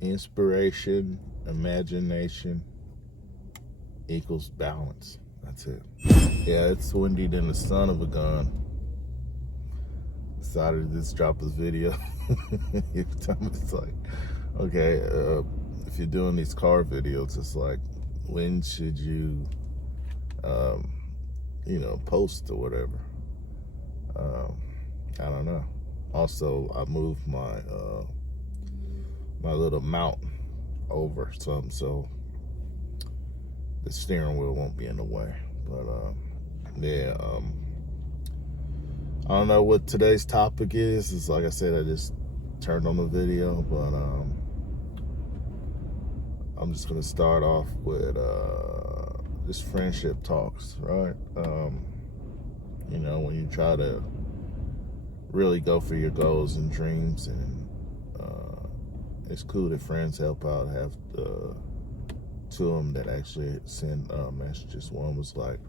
Inspiration, imagination equals balance. That's it. Yeah, it's windy than the son of a gun. Decided to just drop this video. Every time it's like, okay, if you're doing these car videos, it's like, when should you, post or whatever? I don't know. Also, I moved my little mount over some, so the steering wheel won't be in the way. But yeah, I don't know what today's topic is. It's like I said, I just turned on the video, but I'm just gonna start off with just friendship talks, right? When you try to really go for your goals and dreams, and it's cool that friends help out. Have two of them that actually send messages. One was like,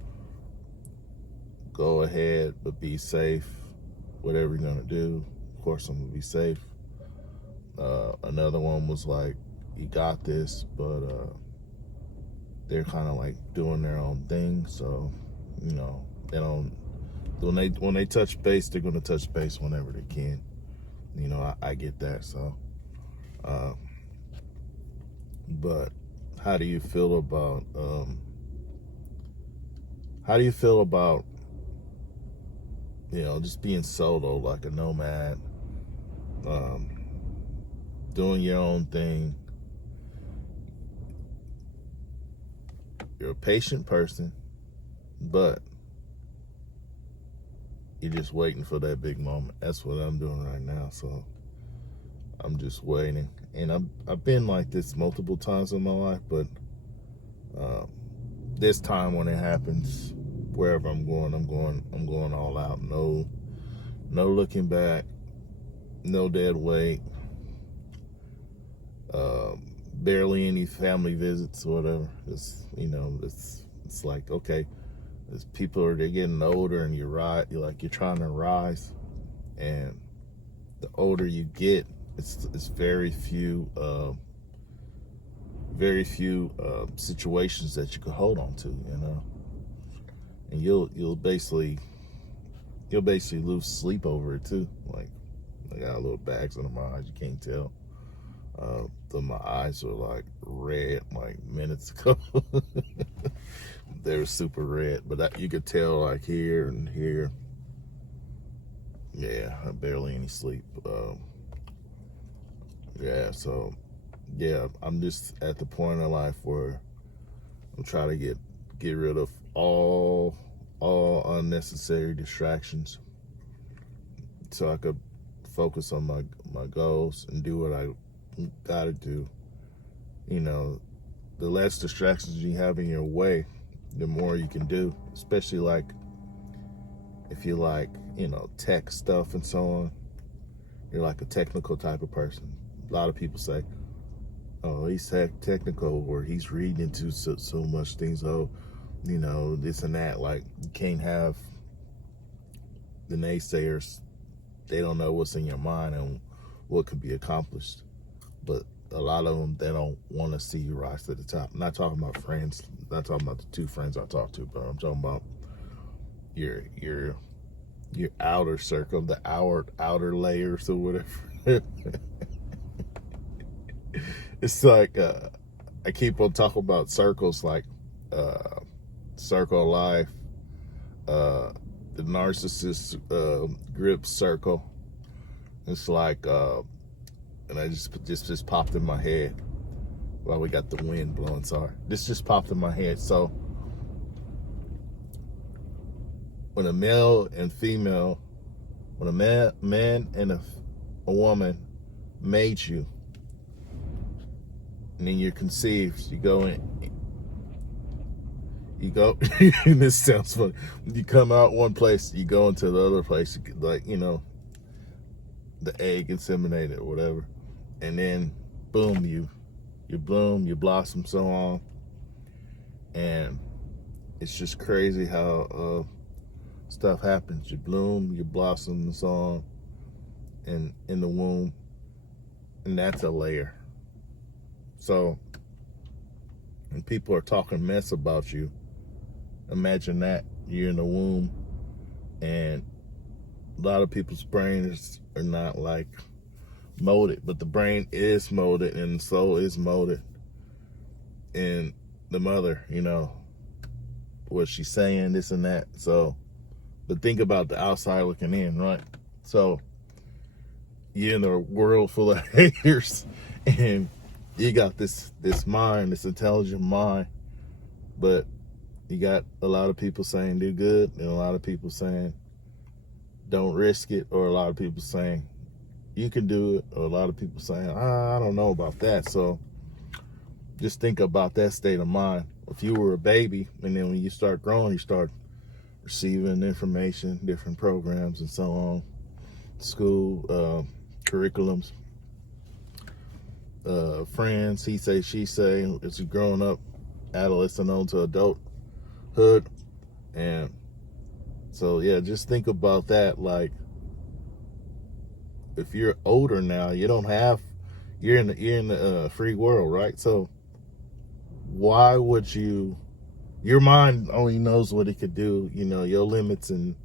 go ahead, but be safe. Whatever you're gonna do, of course I'm gonna be safe. Another one was like, you got this, but they're kind of like doing their own thing. So, they don't. When they touch base, they're gonna touch base whenever they can. I get that. So, but how do you feel about just being solo, like a nomad, doing your own thing? You're a patient person, but you're just waiting for that big moment. That's what I'm doing right now. So I'm just waiting, and I've been like this multiple times in my life, but this time when it happens, wherever I'm going all out. No looking back, no dead weight, barely any family visits or whatever. It's like, okay, as they're getting older, and you're trying to rise, and the older you get, it's very few situations that you can hold on to, and you'll basically lose sleep over it too. Like, I got little bags under my eyes, you can't tell. My eyes were like red like minutes ago. They were super red, but you could tell like here and here. Yeah, barely any sleep. Yeah, so yeah, I'm just at the point in life where I'm trying to get rid of all unnecessary distractions, so I could focus on my goals and do what I gotta do. The less distractions you have in your way, the more you can do. Especially like if you like, tech stuff and so on. You're like a technical type of person. A lot of people say, oh, he's technical, or he's reading into so much things. Oh, this and that. Like, you can't have the naysayers. They don't know what's in your mind and what could be accomplished. But a lot of them, they don't want to see you rise to the top. I'm not talking about friends. I'm not talking about the two friends I talk to, but I'm talking about your outer circle, the outer layers or whatever. It's like I keep on talking about circles, like circle of life, the narcissist grip circle. It's like, and I just popped in my head. Well, we got the wind blowing. Sorry, this just popped in my head. So when a male and female, when a man and a woman made you, and then you're conceived, you go, and this sounds funny. You come out one place, you go into the other place, like, the egg inseminated or whatever. And then, boom, you bloom, you blossom, so on. And it's just crazy how stuff happens. You bloom, you blossom, and so on, and in the womb. And that's a layer. So when people are talking mess about you, imagine that you're in the womb, and a lot of people's brains are not like molded, but the brain is molded and the soul is molded in the mother, what she's saying, this and that. So, but think about the outside looking in, right? So you're in a world full of haters, and you got this mind, this intelligent mind, but you got a lot of people saying do good, and a lot of people saying don't risk it, or a lot of people saying you can do it, or a lot of people saying I don't know about that. So just think about that state of mind. If you were a baby, and then when you start growing, you start receiving information, different programs and so on, school, curriculums, friends, he say, she say, as you're growing up, adolescent on to adulthood. And so, yeah, just think about that. Like, if you're older now, you're in the free world, right? So why would your mind only knows what it could do, your limits, and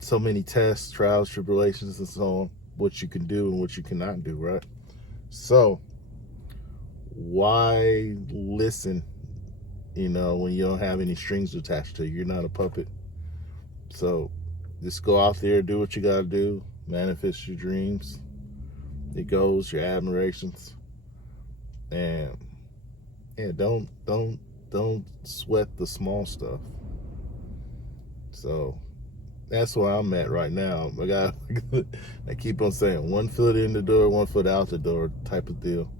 so many tests, trials, tribulations, and so on, what you can do and what you cannot do, right? So why listen, when you don't have any strings attached to you? You're not a puppet. So just go out there, do what you got to do, manifest your dreams, your goals, your admirations, and yeah, don't sweat the small stuff. So that's where I'm at right now. I keep on saying 1 foot in the door, 1 foot out the door type of deal.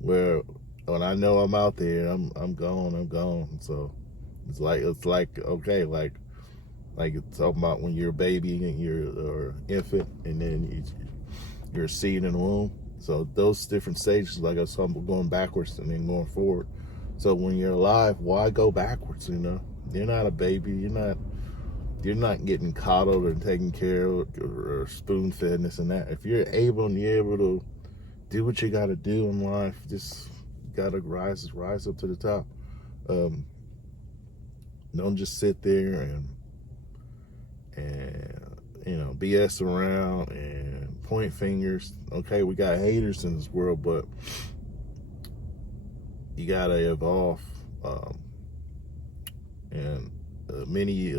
Where when I know I'm out there, I'm gone. So it's like okay, like it's talking about when you're a baby and you're an infant, and then you're a seed in the womb. So those different stages, like I was talking about, going backwards and then going forward. So when you're alive, why go backwards? You're not a baby. You're not getting coddled or taken care of or spoon fed and this and that. If you're able to do what you got to do in life, just gotta rise up to the top. Don't just sit there and BS around and point fingers. Okay, we got haters in this world, but you gotta evolve. And many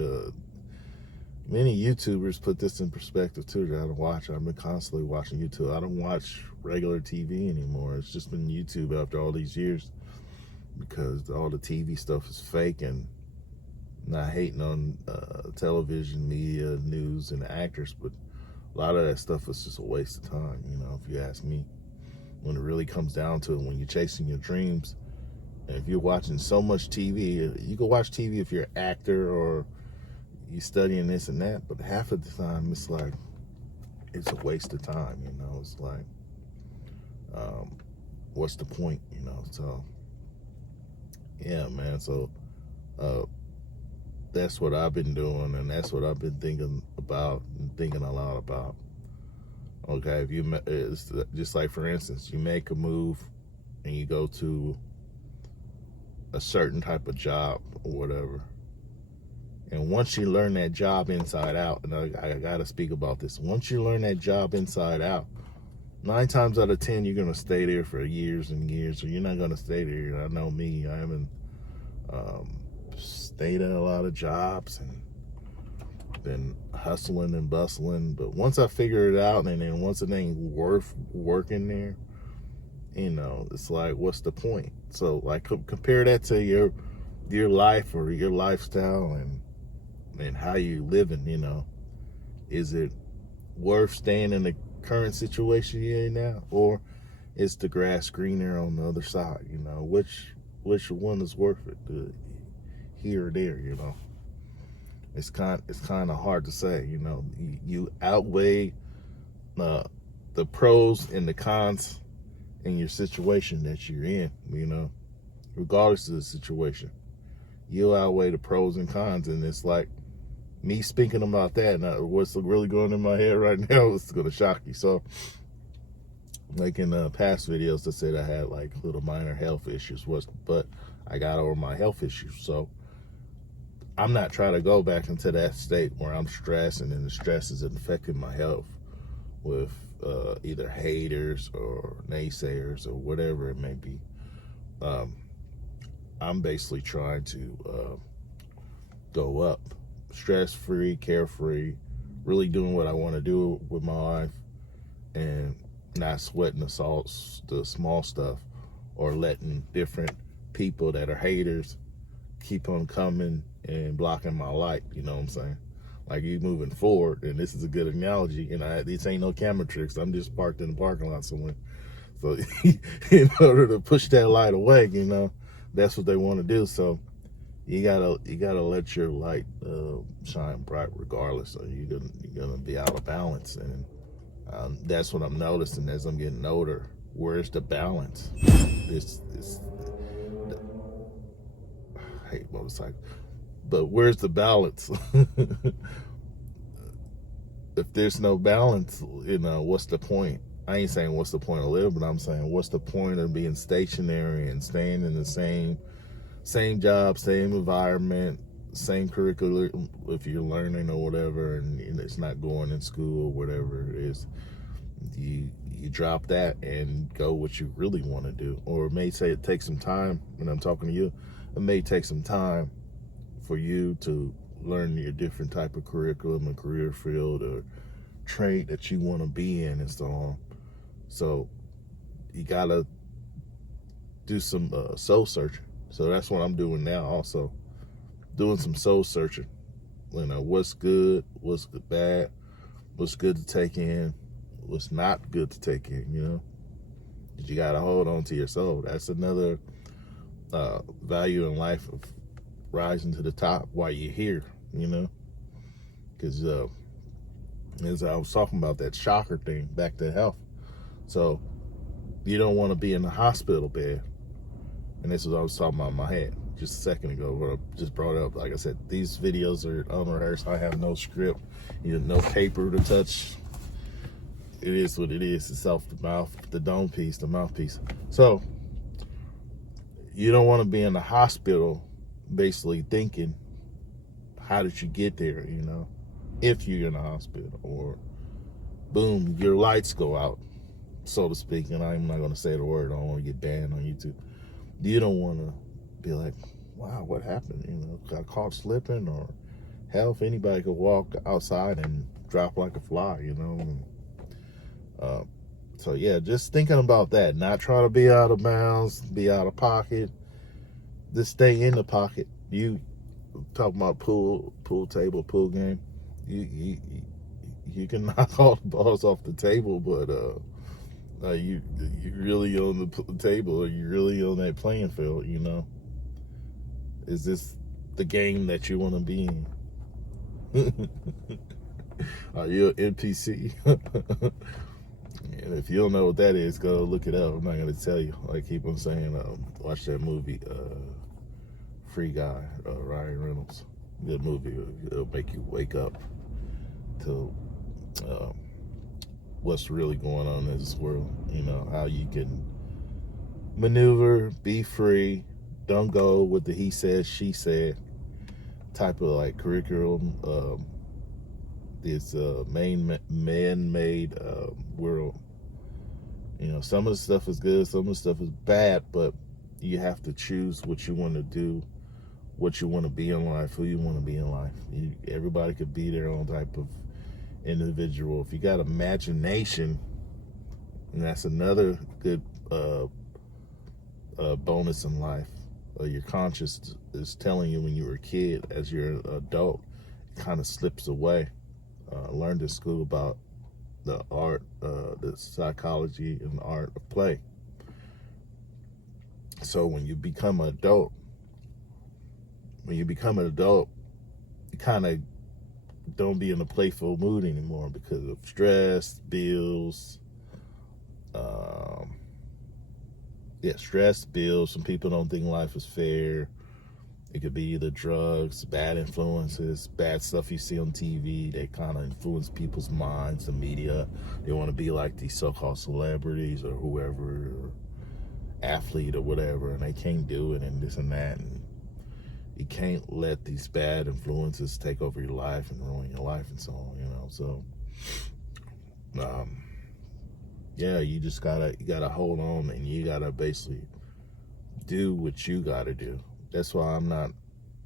YouTubers put this in perspective too that I don't watch. I've been constantly watching YouTube. I don't watch regular TV anymore. It's just been YouTube after all these years, because all the TV stuff is fake, and not hating on television, media, news, and actors, but a lot of that stuff is just a waste of time, if you ask me. When it really comes down to it, when you're chasing your dreams, and if you're watching so much TV, you can watch TV if you're an actor or you studying this and that, but half of the time it's like it's a waste of time. It's like, what's the point? So yeah, man. So that's what I've been doing, and that's what I've been thinking about and thinking a lot about. Okay, it's just like, for instance, you make a move and you go to a certain type of job or whatever. And once you learn that job inside out, and I got to speak about this, once you learn that job inside out, 9 times out of 10, you're going to stay there for years and years, or you're not going to stay there. I know me, I haven't stayed at a lot of jobs and been hustling and bustling. But once I figure it out, and then once it ain't worth working there, it's like, what's the point? So like, compare that to your life or your lifestyle and how you living. Is it worth staying in the current situation you're in now, or is the grass greener on the other side? Which one is worth it, here or there? It's kind of hard to say. You outweigh the pros and the cons in your situation that you're in. Regardless of the situation, you outweigh the pros and cons. And it's like, me speaking about that, and what's really going in my head right now is going to shock you. So Like in past videos, I said I had like little minor health issues, but I got over my health issues. So I'm not trying to go back into that state where I'm stressing and the stress is affecting my health with either haters or naysayers or whatever it may be. I'm basically trying to go up, stress-free, carefree, really doing what I want to do with my life, and not sweating the small stuff, or letting different people that are haters keep on coming and blocking my light. You know what I'm saying? Like, you moving forward, and this is a good analogy, and this ain't no camera tricks. I'm just parked in the parking lot somewhere. So in order to push that light away, that's what they want to do. So you gotta let your light shine bright regardless, or you're gonna be out of balance. And that's what I'm noticing as I'm getting older. Where's the balance? I hate motorcycles, but where's the balance? If there's no balance, what's the point? I ain't saying what's the point of living, but I'm saying what's the point of being stationary and staying in the same job, same environment, same curriculum if you're learning or whatever, and it's not going in school or whatever it is. You drop that and go what you really want to do. Or it may say it takes some time, and I'm talking to you, it may take some time for you to learn your different type of curriculum and career field or trade that you want to be in and so on. So you gotta do some soul searching. So that's what I'm doing now, also doing some soul searching. What's good, what's bad, what's good to take in, what's not good to take in. But you gotta hold on to your soul. That's another value in life, of rising to the top while you're here. Because as I was talking about that chakra thing, back to health. So you don't want to be in the hospital bed. And this is what I was talking about in my head just a second ago, where I just brought up. Like I said, these videos are unrehearsed. I have no script, no paper to touch. It is what it is. It's off the mouth, the mouthpiece. So you don't want to be in the hospital basically thinking, how did you get there, if you're in the hospital, or boom, your lights go out, so to speak. And I'm not going to say the word. I don't want to get banned on YouTube. You don't want to be like, wow, what happened? Got caught slipping, or hell, if anybody could walk outside and drop like a fly, So yeah, just thinking about that, not trying to be out of bounds, be out of pocket, just stay in the pocket. You talking about pool table, pool game, you can knock all the balls off the table, but you really on the table, or you really on that playing field. Is this the game that you want to be in? Are you an NPC? And if you don't know what that is, go look it up. I'm not going to tell you. I keep on saying, watch that movie, Free Guy, Ryan Reynolds. Good movie. It'll make you wake up to what's really going on in this world. How you can maneuver, be free, don't go with the he said, she said type of like curriculum. This man-made world. Some of the stuff is good, some of the stuff is bad, but you have to choose what you want to do, what you want to be in life, who you want to be in life. Everybody could be their own type of individual. If you got imagination, and that's another good bonus in life. Your conscious is telling you when you were a kid, as you're an adult, it kind of slips away. Learned in school about the art, the psychology and the art of play. So when you become an adult, you kind of don't be in a playful mood anymore because of stress, bills. Stress, bills. Some people don't think life is fair. It could be either drugs, bad influences, bad stuff you see on TV. They kind of influence people's minds, the media. They want to be like these so-called celebrities or whoever, or athlete or whatever, and they can't do it, and this and that. And you can't let these bad influences take over your life and ruin your life and so on, you know. So, yeah, you just gotta hold on, and you gotta basically do what you gotta do. That's why I'm not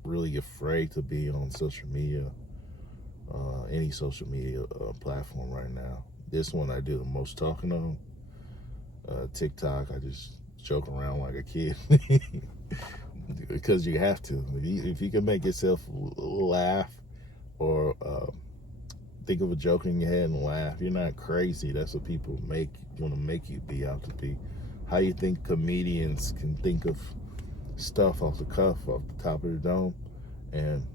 really afraid to be on social media, any social media platform right now. This one I do the most talking on. TikTok, I just joke around like a kid because you have to. If you can make yourself laugh or think of a joke in your head and laugh, you're not crazy. That's what people want to make you be out to be. How you think comedians can think of stuff off the cuff, off the top of the dome, and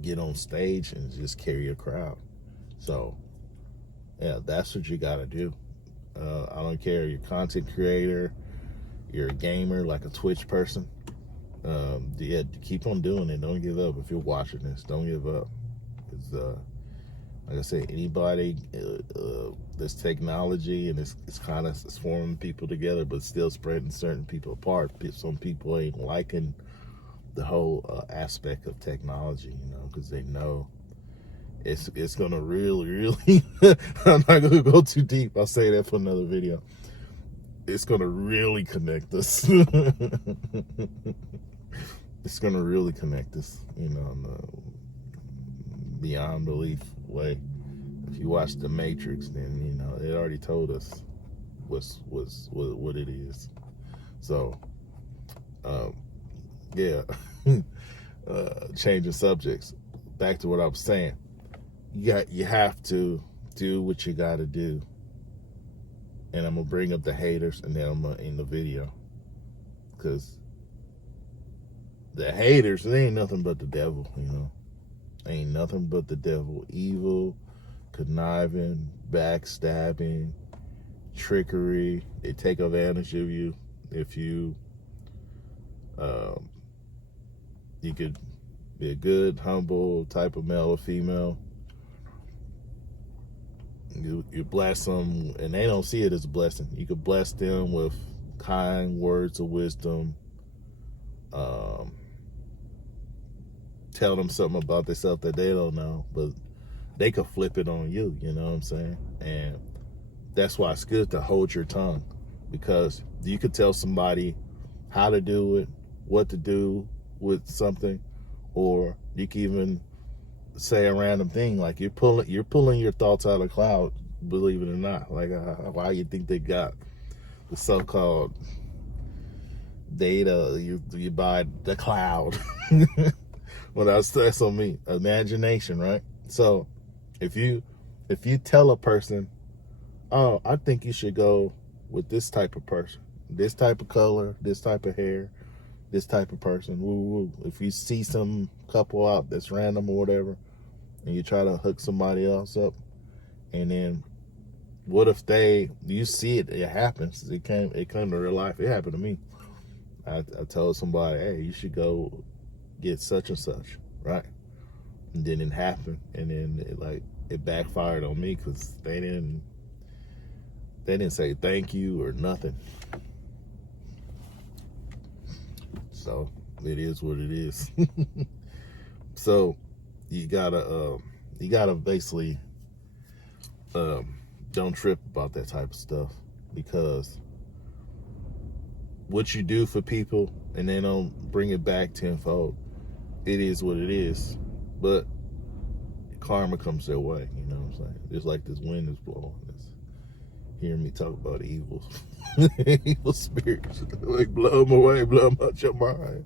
get on stage and just carry a crowd? So, yeah, that's what you got to do. I don't care if you're a content creator, you're a gamer, like a Twitch person. Yeah, keep on doing it. Don't give up. If you're watching this, don't give up. Because, like I said, anybody, this technology, and it's kind of swarming people together, but still spreading certain people apart. Some people ain't liking the whole aspect of technology, you know, because they know it's gonna really I'm not gonna go too deep. I'll say that for another video. It's gonna really connect us. It's gonna really connect us, you know, in a beyond belief way. If you watch The Matrix, then you know it already told us what it is. So, yeah. Changing subjects. Back to what I was saying. You have to do what you got to do. And I'm going to bring up the haters, and then I'm going to end the video. Because the haters, they ain't nothing but the devil, you know. Ain't nothing but the devil. Evil, conniving, backstabbing, trickery. They take advantage of you. If you could be a good, humble type of male or female. You bless them, and they don't see it as a blessing. You could bless them with kind words of wisdom. Tell them something about themselves that they don't know, but they could flip it on you, you know what I'm saying? And that's why it's good to hold your tongue, because you could tell somebody how to do it, what to do with something, or you can even say a random thing like you're pulling your thoughts out of the cloud, believe it or not. Like why you think they got the so-called data? You buy the cloud. Well, that's on me. Imagination, right? So if you tell a person, oh, I think you should go with this type of person, this type of color, this type of hair, this type of person, woo woo. If you see some couple out that's random or whatever, and you try to hook somebody else up, and then what if you see it happens? It came to real life. It happened to me. I told somebody, hey, you should go get such and such, right? And then it happened, and then it backfired on me because they didn't say thank you or nothing. So it is what it is. So you gotta basically don't trip about that type of stuff, because what you do for people and they don't bring it back tenfold, it is what it is. But karma comes their way, you know what I'm saying? Just like this wind is blowing. It's hearing me talk about evil evil spirits. Like, blow them away, blow them out your mind.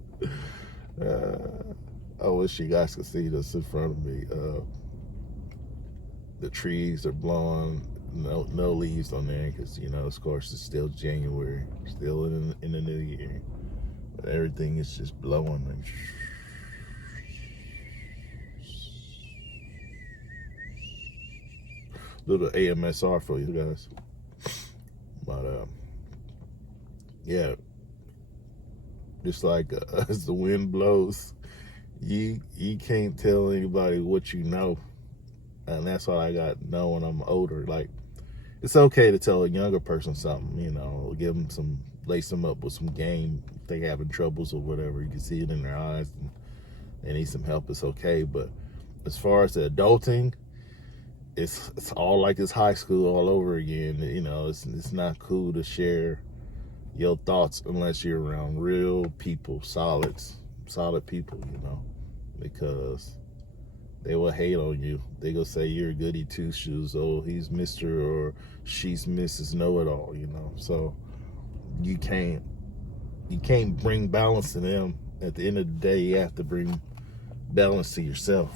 I wish you guys could see this in front of me. The trees are blowing, no leaves on there, because, you know, of course, it's still January, still in the new year. But everything is just blowing. Like, little AMSR for you guys. But, yeah. Just like as the wind blows, you can't tell anybody what you know. And that's what I got to know when I'm older. Like, it's okay to tell a younger person something, you know, give them some, lace them up with some game. If they having troubles or whatever, you can see it in their eyes and they need some help, it's okay. But as far as the adulting, it's all like it's high school all over again. You know, it's not cool to share your thoughts unless you're around real people, solid people, you know, because they will hate on you. They gonna say you're a goody two shoes. Oh, he's Mr. or she's Mrs. Know-it-all, you know. So you can't bring balance to them. At the end of the day, you have to bring balance to yourself.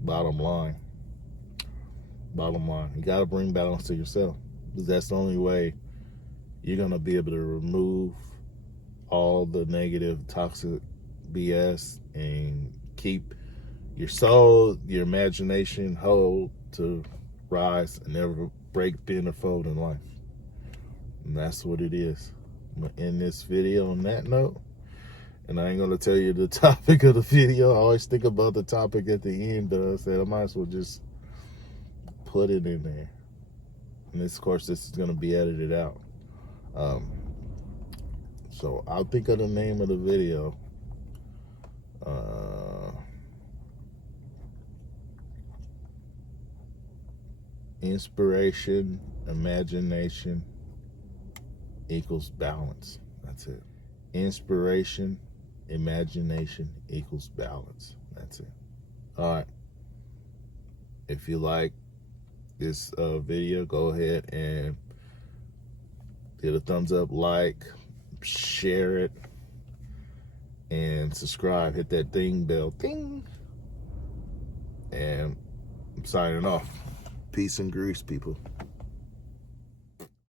Bottom line, you gotta bring balance to yourself, because that's the only way you're gonna be able to remove all the negative, toxic BS and keep your soul, your imagination whole to rise and never break, bend, or fold in life. And that's what it is. I'm gonna end this video on that note. And I ain't gonna tell you the topic of the video. I always think about the topic at the end, but I said I might as well just put it in there. And this, of course, this is gonna be edited out. So I'll think of the name of the video. Inspiration, imagination equals balance. That's it. Inspiration, imagination equals balance. That's it. All right. If you like this video, go ahead and hit a thumbs up, like, share it, and subscribe. Hit that ding bell, ding. And I'm signing off. Peace and grease, people.